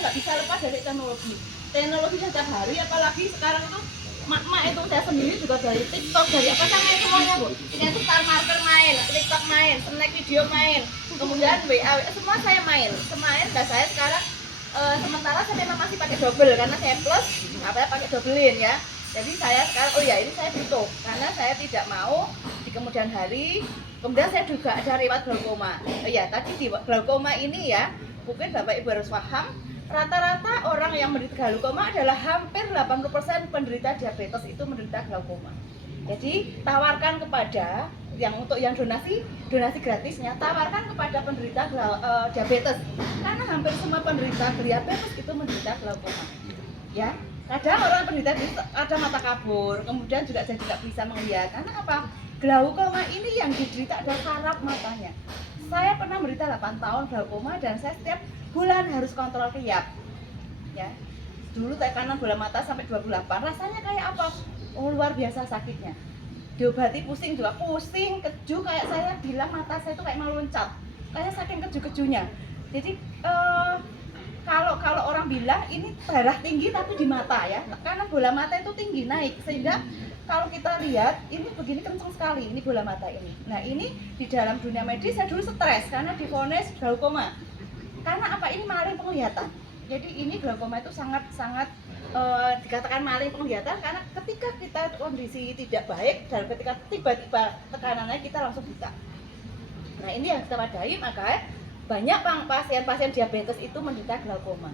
nggak bisa lepas dari teknologi. Teknologinya setiap hari, apalagi sekarang itu mak itu saya sendiri juga dari TikTok, dari apa sampai semuanya bu. Saya tuh Star Marker main, TikTok main, Snack video main, kemudian WA semua saya main. Dan saya sekarang sementara saya memang masih pakai double karena saya plus, pakai doublein ya. Jadi saya sekarang ini saya butuh karena saya tidak mau di kemudian hari. Kemudian saya juga ada riwayat glaukoma. Tadi di glaukoma ini ya, mungkin Bapak Ibu harus paham, rata-rata orang yang menderita glaukoma adalah hampir 80% penderita diabetes itu menderita glaukoma. Jadi tawarkan kepada untuk yang donasi gratisnya, tawarkan kepada penderita diabetes, karena hampir semua penderita diabetes itu menderita glaukoma. Ya, kadang orang penderita ada mata kabur, kemudian juga jadi nggak bisa melihat. Karena apa? Glaukoma ini yang diderita ada saraf matanya. Saya pernah menderita 8 tahun glaukoma dan saya setiap bulan harus kontrol kiap. Ya, dulu tekanan bola mata sampai 28, rasanya kayak apa? Luar biasa sakitnya. Diobati pusing juga, pusing, keju, kayak saya bilang mata saya itu kayak mau loncat. Kayak saking keju-kejunya. Jadi kalau orang bilang ini darah tinggi tapi di mata ya, karena bola mata itu tinggi naik, sehingga kalau kita lihat ini begini kencang sekali ini bola mata ini. Nah ini di dalam dunia medis saya dulu stres karena divonis glaukoma. Karena apa? Ini maling penglihatan. Jadi ini glaukoma itu sangat dikatakan maling penglihatan karena ketika kita kondisi tidak baik dan ketika tiba-tiba tekanannya kita langsung buta. Nah ini yang kita wadai, maka banyak pasien-pasien diabetes itu menderita glaukoma.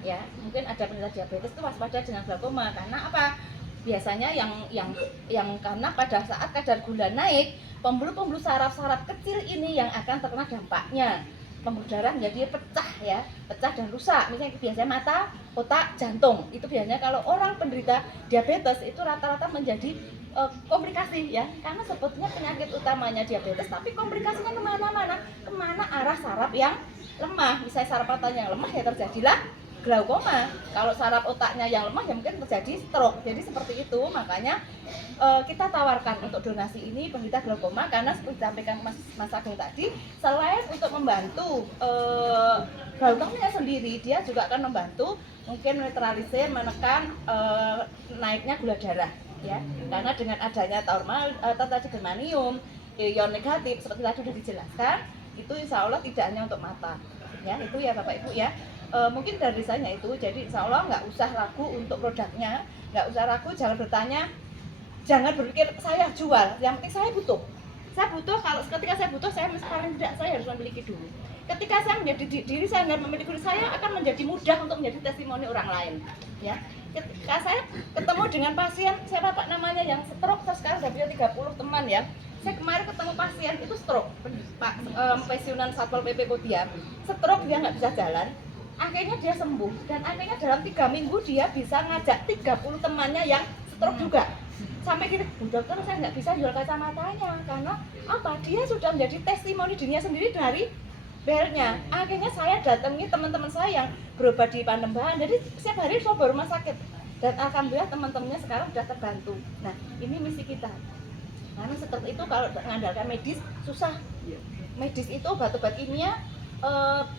Ya, mungkin ada penderita diabetes itu waspada dengan glaukoma karena apa? Biasanya yang karena pada saat kadar gula naik, pembuluh-pembuluh saraf-saraf kecil ini yang akan terkena dampaknya. Pembuluh darah menjadi pecah ya, pecah dan rusak. Misalnya biasanya mata, otak, jantung. Itu biasanya kalau orang penderita diabetes itu rata-rata menjadi komplikasi ya, karena sebetulnya penyakit utamanya diabetes, tapi komplikasinya kemana arah saraf yang lemah. Misalnya saraf matanya yang lemah ya terjadilah glaukoma. Kalau saraf otaknya yang lemah ya mungkin terjadi stroke. Jadi seperti itu, makanya kita tawarkan untuk donasi ini penderita glaukoma karena seperti disampaikan Mas Agung tadi, selain untuk membantu glaukomanya sendiri, dia juga akan membantu mungkin menetralisir, menekan naiknya gula darah ya. Karena dengan adanya germanium, ion negatif seperti tadi sudah dijelaskan, itu insya Allah tidak hanya untuk mata ya, itu ya Bapak Ibu ya. Mungkin dari saya itu, jadi insya Allah nggak usah ragu untuk produknya, nggak usah ragu, jangan bertanya, jangan berpikir saya jual, yang penting saya butuh. Kalau ketika saya butuh, saya paling tidak saya harus memiliki dulu. Ketika saya menjadi diri saya nggak memiliki diri, saya akan menjadi mudah untuk menjadi testimoni orang lain ya. Ketika saya ketemu dengan pasien, siapa Pak namanya yang stroke, saya sekarang sudah punya 30 teman ya. Saya kemarin ketemu pasien itu stroke, Pak pensiunan Satpol PP Kodia, stroke, dia nggak bisa jalan. Akhirnya dia sembuh dan akhirnya dalam 3 minggu dia bisa ngajak 30 temannya yang stroke juga. Sampai gini, Bu dokter saya nggak bisa jual kacamatanya karena apa? Dia sudah menjadi testimoni dirinya sendiri dari belnya. Akhirnya saya datangi teman-teman saya yang berobat di Panembahan. Jadi setiap hari saya bawa rumah sakit dan alhamdulillah teman-temannya sekarang sudah terbantu. Nah ini misi kita. Karena seperti itu kalau mengandalkan medis susah. Medis itu obat-obat kimia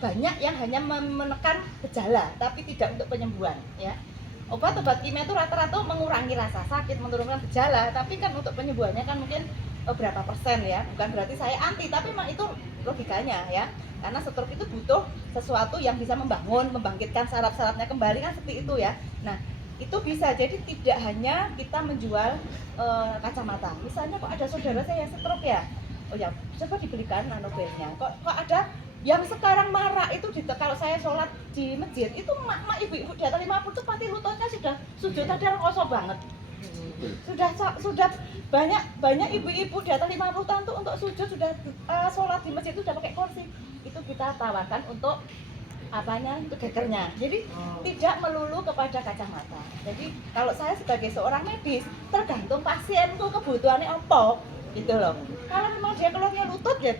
banyak yang hanya menekan gejala tapi tidak untuk penyembuhan ya. Obat-obat kimia itu rata-rata mengurangi rasa sakit, menurunkan gejala, tapi kan untuk penyembuhannya kan mungkin berapa persen ya. Bukan berarti saya anti, tapi memang itu logikanya ya. Karena stroke itu butuh sesuatu yang bisa membangkitkan saraf-sarafnya kembali kan seperti itu ya. Nah itu bisa, jadi tidak hanya kita menjual kacamata. Misalnya kok ada saudara saya yang stroke ya, oh ya coba dibelikan nanobelnya. Kok ada yang sekarang marak itu kalau saya sholat di masjid itu mak ibu-ibu di atas 50 tuh pasti lututnya sudah sujud ada kosong banget. Sudah banyak ibu-ibu di atas 50 tahun tuh untuk sujud sudah sholat di masjid itu sudah pakai kursi. Itu kita tawarkan untuk apanya, untuk gegernya. Jadi tidak melulu kepada kacamata. Jadi kalau saya sebagai seorang medis tergantung pasien tuh kebutuhannya apa gitu loh. Kalau memang dia keluarnya lutut ya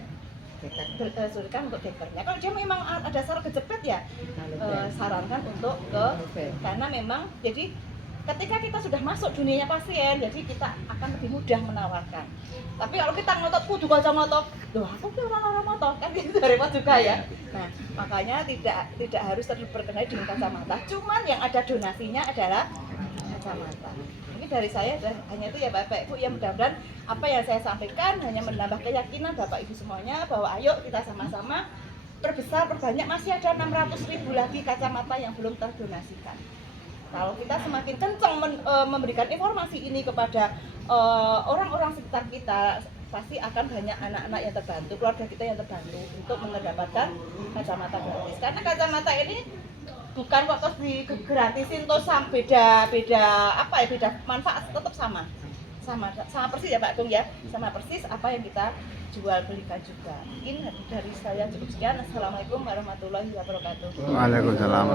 sulikan untuk gegernya. Kalau dia memang ada saraf kejepit ya sarankan untuk ke karena memang jadi ketika kita sudah masuk dunianya pasien, jadi kita akan lebih mudah menawarkan. Tapi kalau kita ngotot kudu kacamata, loh aku ki ora moto kan gitu repot juga ya. Nah, makanya tidak harus terkenai dengan kacamata. Cuman yang ada donasinya adalah kacamata. Ini dari saya hanya itu ya Bapak Ibu, ya mudah-mudahan apa yang saya sampaikan hanya menambah keyakinan Bapak Ibu semuanya bahwa ayo kita sama-sama perbesar, perbanyak, masih ada 600.000 lagi kacamata yang belum terdonasikan. Kalau kita semakin kencang memberikan informasi ini kepada orang-orang sekitar kita, pasti akan banyak anak-anak yang terbantu, keluarga kita yang terbantu untuk mendapatkan kacamata gratis. Karena kacamata ini bukan kok terus digratisin terus beda apa ya, beda manfaat, tetap sama persis ya Pak Tung ya, sama persis apa yang kita jual belikan juga. Mungkin dari saya cukup sekian. Assalamualaikum warahmatullahi wabarakatuh. Waalaikumsalam.